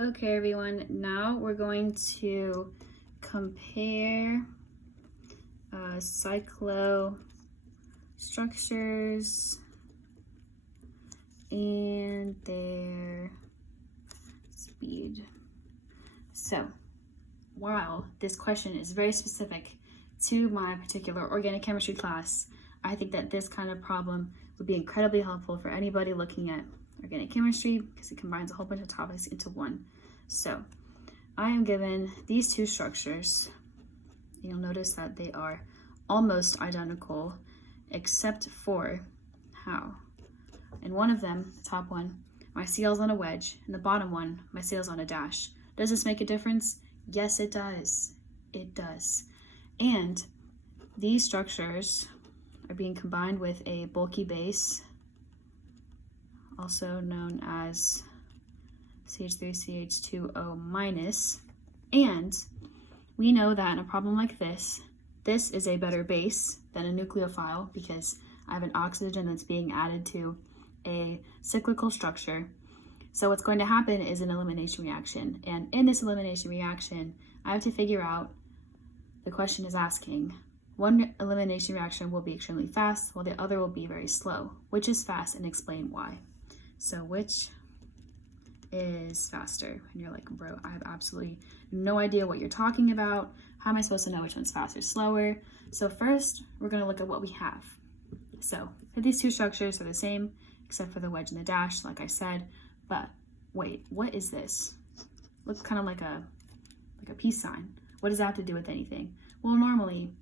Okay, everyone, now we're going to compare cyclostructures and their speed. So, while this question is very specific to my particular organic chemistry class, I think that this kind of problem would be incredibly helpful for anybody looking at organic chemistry because it combines a whole bunch of topics into one. So I am given these two structures. You'll notice that they are almost identical except for how. In one of them, the top one, my CL's on a wedge, and the bottom one, my CL's on a dash. Does this make a difference? Yes, it does. It does. And these structures are being combined with a bulky base, also known as CH3CH2O minus. And we know that in a problem like this is a better base than a nucleophile because I have an oxygen that's being added to a cyclical structure. So what's going to happen is an elimination reaction. And in this elimination reaction, I have to figure out, the question is asking, one elimination reaction will be extremely fast while the other will be very slow. Which is fast, and explain why. So which is faster? And you're like, bro, I have absolutely no idea what you're talking about. How am I supposed to know which one's faster, slower? So first, we're gonna look at what we have. So these two structures are the same, except for the wedge and the dash, like I said. But wait, what is this? Looks kind of like a peace sign. What does that have to do with anything? Well, normally,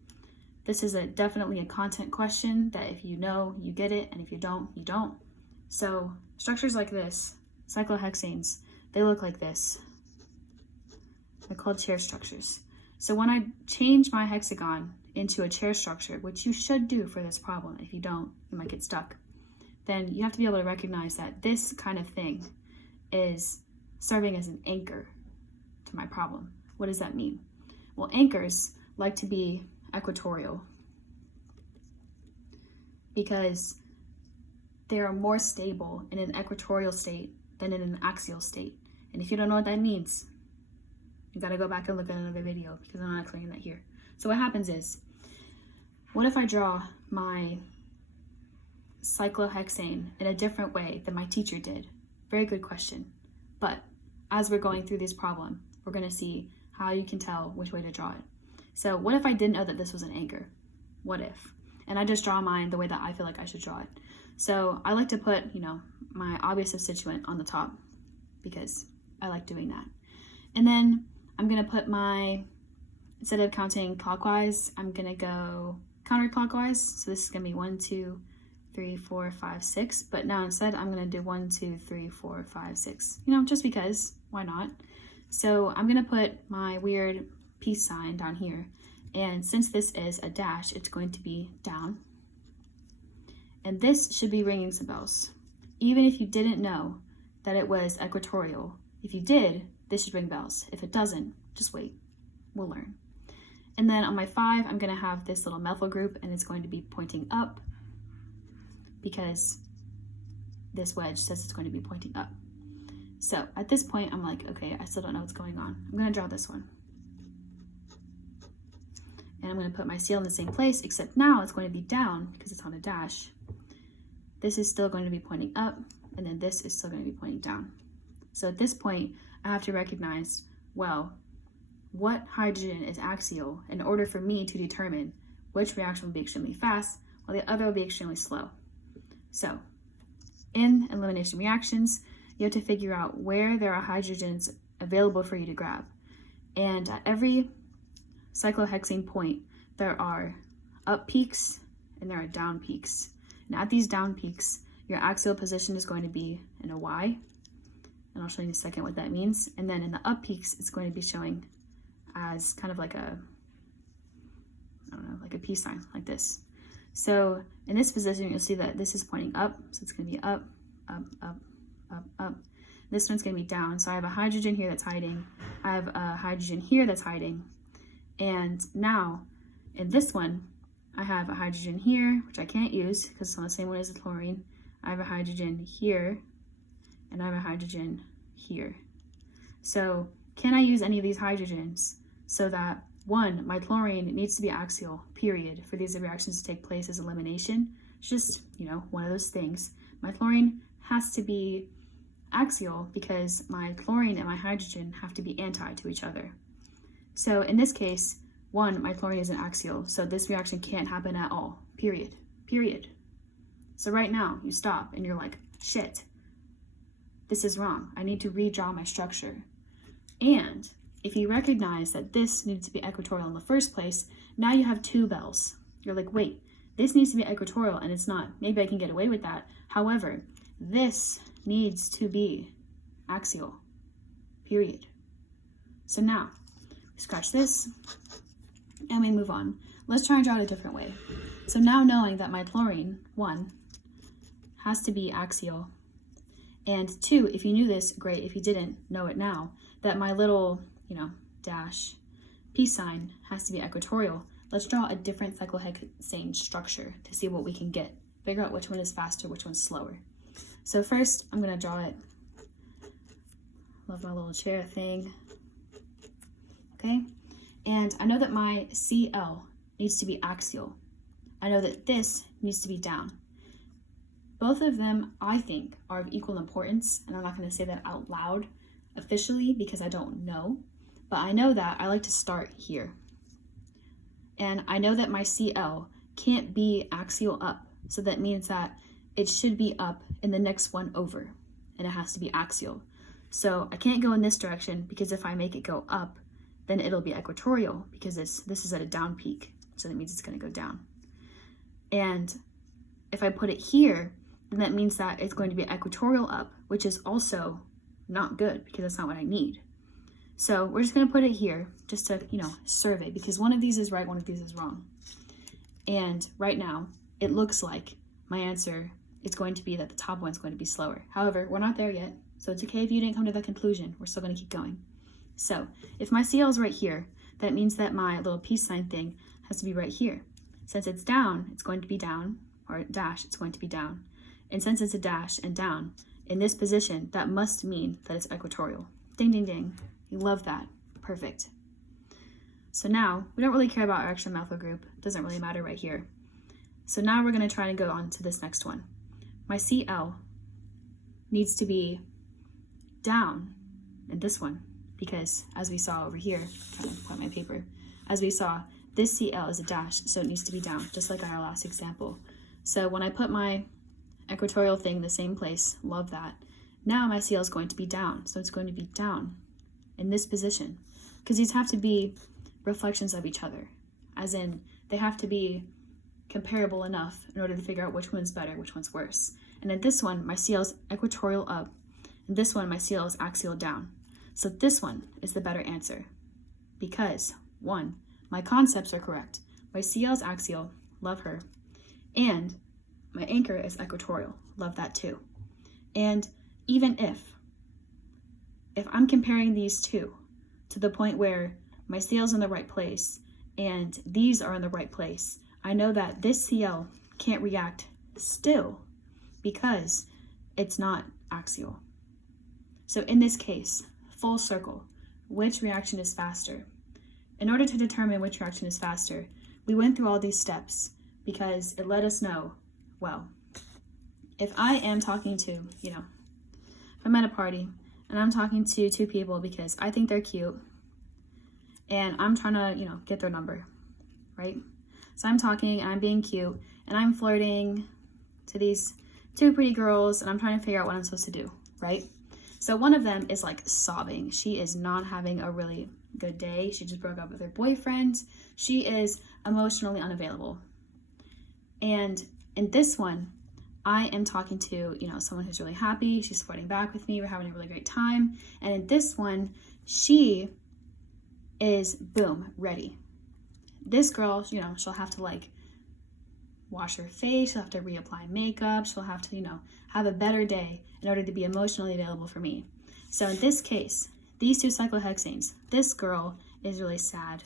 this is definitely a content question that if you know, you get it, and if you don't, you don't. So structures like this, cyclohexanes, they look like this. They're called chair structures. So when I change my hexagon into a chair structure, which you should do for this problem, if you don't, you might get stuck, then you have to be able to recognize that this kind of thing is serving as an anchor to my problem. What does that mean? Well, anchors like to be equatorial because they are more stable in an equatorial state than in an axial state. And if you don't know what that means, you gotta go back and look at another video because I'm not explaining that here. So what happens is, what if I draw my cyclohexane in a different way than my teacher did? Very good question. But as we're going through this problem, we're gonna see how you can tell which way to draw it. So what if I didn't know that this was an anchor? What if? And I just draw mine the way that I feel like I should draw it. So I like to put, my obvious substituent on the top because I like doing that. And then I'm gonna put instead of counting clockwise, I'm gonna go counterclockwise. So this is gonna be 1, 2, 3, 4, 5, 6. But now instead I'm gonna do 1, 2, 3, 4, 5, 6. Just because, why not? So I'm gonna put my weird peace sign down here. And since this is a dash, it's going to be down. And this should be ringing some bells. Even if you didn't know that it was equatorial, if you did, this should ring bells. If it doesn't, just wait, we'll learn. And then on my 5, I'm gonna have this little methyl group and it's going to be pointing up because this wedge says it's going to be pointing up. So at this point, I'm like, okay, I still don't know what's going on. I'm gonna draw this one. And I'm gonna put my CL in the same place, except now it's going to be down because it's on a dash. This is still going to be pointing up, and then this is still going to be pointing down. So at this point, I have to recognize, well, what hydrogen is axial in order for me to determine which reaction will be extremely fast while the other will be extremely slow. So in elimination reactions, you have to figure out where there are hydrogens available for you to grab. And at every cyclohexane point, there are up peaks and there are down peaks. And at these down peaks, your axial position is going to be in a Y, and I'll show you in a second what that means. And then in the up peaks, it's going to be showing as kind of like a peace sign, like this. So in this position, you'll see that this is pointing up, so it's going to be up, up, up, up, up. This one's going to be down, so I have a hydrogen here that's hiding. I have a hydrogen here that's hiding. And now, in this one, I have a hydrogen here, which I can't use because it's on the same one as the chlorine. I have a hydrogen here, and I have a hydrogen here. So can I use any of these hydrogens so that, one, my chlorine needs to be axial, period, for these reactions to take place as elimination? It's just, one of those things. My chlorine has to be axial because my chlorine and my hydrogen have to be anti to each other. So in this case, one, my chlorine isn't axial, so this reaction can't happen at all, period. So right now, you stop and you're like, shit, this is wrong. I need to redraw my structure. And if you recognize that this needs to be equatorial in the first place, now you have two bells. You're like, wait, this needs to be equatorial and it's not. Maybe I can get away with that. However, this needs to be axial, period. So now, we scratch this and we move on. Let's try and draw it a different way. So now knowing that my chlorine, one, has to be axial, and two, if you knew this, great. If you didn't, know it now, that my little, dash, peace sign has to be equatorial. Let's draw a different cyclohexane structure to see what we can get. Figure out which one is faster, which one's slower. So first, I'm gonna draw it. Love my little chair thing. Okay, and I know that my Cl needs to be axial. I know that this needs to be down. Both of them, I think, are of equal importance, and I'm not going to say that out loud officially because I don't know, but I know that I like to start here. And I know that my Cl can't be axial up, so that means that it should be up in the next one over, and it has to be axial. So I can't go in this direction because if I make it go up, then it'll be equatorial because this is at a down peak, so that means it's going to go down. And if I put it here, then that means that it's going to be equatorial up, which is also not good because that's not what I need. So we're just going to put it here just to, survey, because one of these is right, one of these is wrong. And right now, it looks like my answer is going to be that the top one's going to be slower. However, we're not there yet, so it's okay if you didn't come to that conclusion. We're still going to keep going. So if my Cl is right here, that means that my little peace sign thing has to be right here. Since it's down, it's going to be down, or dash, it's going to be down. And since it's a dash and down, in this position, that must mean that it's equatorial. Ding, ding, ding. You love that. Perfect. So now, we don't really care about our extra methyl group. It doesn't really matter right here. So now we're going to try to go on to this next one. My Cl needs to be down in this one, because as we saw over here, kind of put my paper, as we saw, this Cl is a dash, so it needs to be down, just like on our last example. So when I put my equatorial thing in the same place, love that, now my Cl is going to be down, so it's going to be down in this position, because these have to be reflections of each other, as in they have to be comparable enough in order to figure out which one's better, which one's worse. And in this one, my Cl is equatorial up, and this one, my Cl is axial down. So this one is the better answer, because one, my concepts are correct. My Cl is axial, love her, and my anchor is equatorial, love that too. And even if I'm comparing these two to the point where my Cl is in the right place and these are in the right place, I know that this Cl can't react still because it's not axial. So in this case, full circle, which reaction is faster? In order to determine which reaction is faster, we went through all these steps because it let us know, well, if I am talking to, if I'm at a party and I'm talking to two people because I think they're cute and I'm trying to, get their number, right? So I'm talking and I'm being cute and I'm flirting to these two pretty girls and I'm trying to figure out what I'm supposed to do, right? So one of them is like sobbing. She is not having a really good day. She just broke up with her boyfriend. She is emotionally unavailable. And in this one, I am talking to, someone who's really happy. She's flirting back with me. We're having a really great time. And in this one, she is, boom, ready. This girl, she'll have to wash her face. She'll have to reapply makeup. She'll have to, have a better day in order to be emotionally available for me. So in this case, these two cyclohexanes, this girl is really sad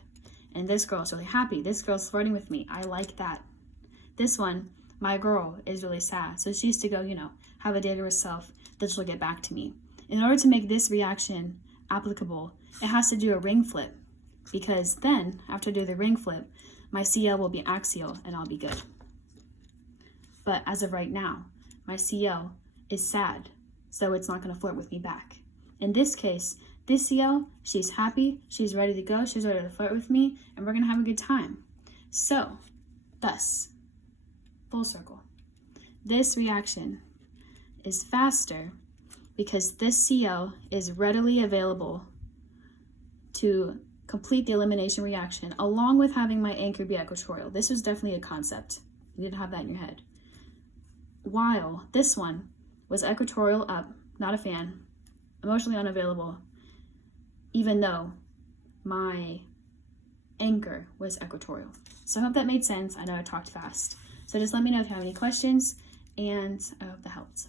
and this girl is really happy. This girl's flirting with me. I like that. This one, my girl, is really sad. So she needs to go, have a day to herself, then she'll get back to me. In order to make this reaction applicable, it has to do a ring flip, because then after I do the ring flip, my Cl will be axial and I'll be good. But as of right now, my Cl is sad, so it's not going to flirt with me back. In this case, this Cl, she's happy, she's ready to go, she's ready to flirt with me, and we're going to have a good time. So, thus, full circle, this reaction is faster because this Cl is readily available to complete the elimination reaction, along with having my anchor be equatorial. This was definitely a concept. You need to have that in your head. While this one was equatorial up, not a fan, emotionally unavailable, even though my anchor was equatorial. So I hope that made sense. I know I talked fast. So just let me know if you have any questions, and I hope that helped.